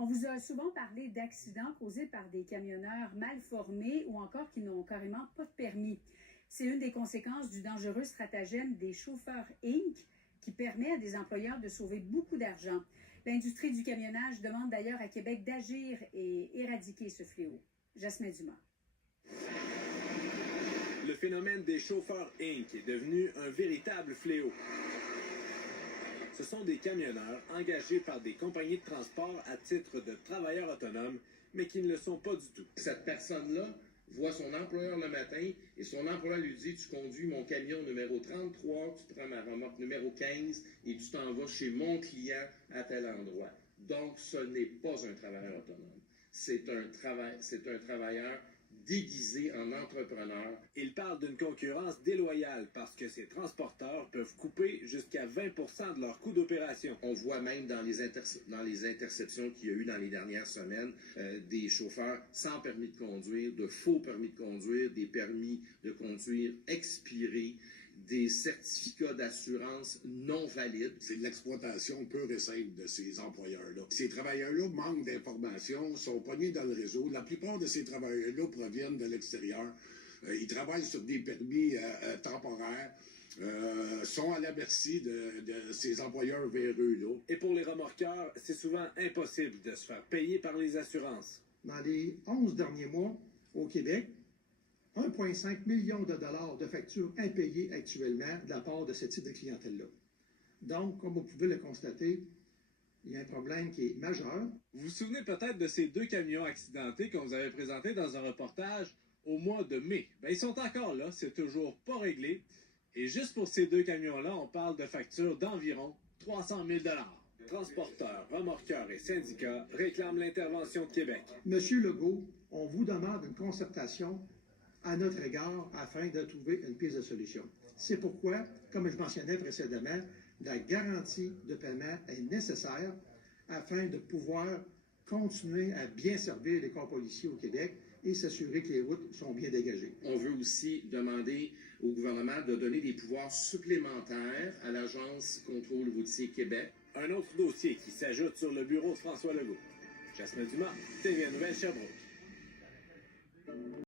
On vous a souvent parlé d'accidents causés par des camionneurs mal formés ou encore qui n'ont carrément pas de permis. C'est une des conséquences du dangereux stratagème des chauffeurs Inc. qui permet à des employeurs de sauver beaucoup d'argent. L'industrie du camionnage demande d'ailleurs à Québec d'agir et éradiquer ce fléau. Jasmin Dumas. Le phénomène des chauffeurs Inc. est devenu un véritable fléau. Ce sont des camionneurs engagés par des compagnies de transport à titre de travailleurs autonomes, mais qui ne le sont pas du tout. Cette personne-là voit son employeur le matin et son employeur lui dit « Tu conduis mon camion numéro 33, tu prends ma remorque numéro 15 et tu t'en vas chez mon client à tel endroit. » Donc, ce n'est pas un travailleur autonome. C'est un travailleur déguisé en entrepreneur. Il parle d'une concurrence déloyale parce que ces transporteurs peuvent couper jusqu'à 20% de leur coût d'opération. On voit même dans les interceptions qu'il y a eu dans les dernières semaines des chauffeurs sans permis de conduire, de faux permis de conduire, des permis de conduire expirés, des certificats d'assurance non valides. C'est de l'exploitation pure et simple de ces employeurs-là. Ces travailleurs-là manquent d'informations, sont pognés dans le réseau. La plupart de ces travailleurs-là proviennent de l'extérieur. Ils travaillent sur des permis temporaires. Sont à la merci de ces employeurs véreux-là. Et pour les remorqueurs, c'est souvent impossible de se faire payer par les assurances. Dans les 11 derniers mois, au Québec, 1,5 million de dollars de factures impayées actuellement de la part de ce type de clientèle-là. Donc, comme vous pouvez le constater, il y a un problème qui est majeur. Vous vous souvenez peut-être de ces 2 camions accidentés qu'on vous avait présentés dans un reportage au mois de mai. Ils sont encore là, c'est toujours pas réglé. Et juste pour ces 2 camions-là, on parle de factures d'environ 300 000 $. Transporteurs, remorqueurs et syndicats réclament l'intervention de Québec. Monsieur Legault, on vous demande une concertation à notre égard afin de trouver une piste de solution. C'est pourquoi, comme je mentionnais précédemment, la garantie de paiement est nécessaire afin de pouvoir continuer à bien servir les corps policiers au Québec et s'assurer que les routes sont bien dégagées. On veut aussi demander au gouvernement de donner des pouvoirs supplémentaires à l'Agence Contrôle routier Québec. Un autre dossier qui s'ajoute sur le bureau de François Legault. Jasmin Dumas, TVA Nouvelle Sherbrooke.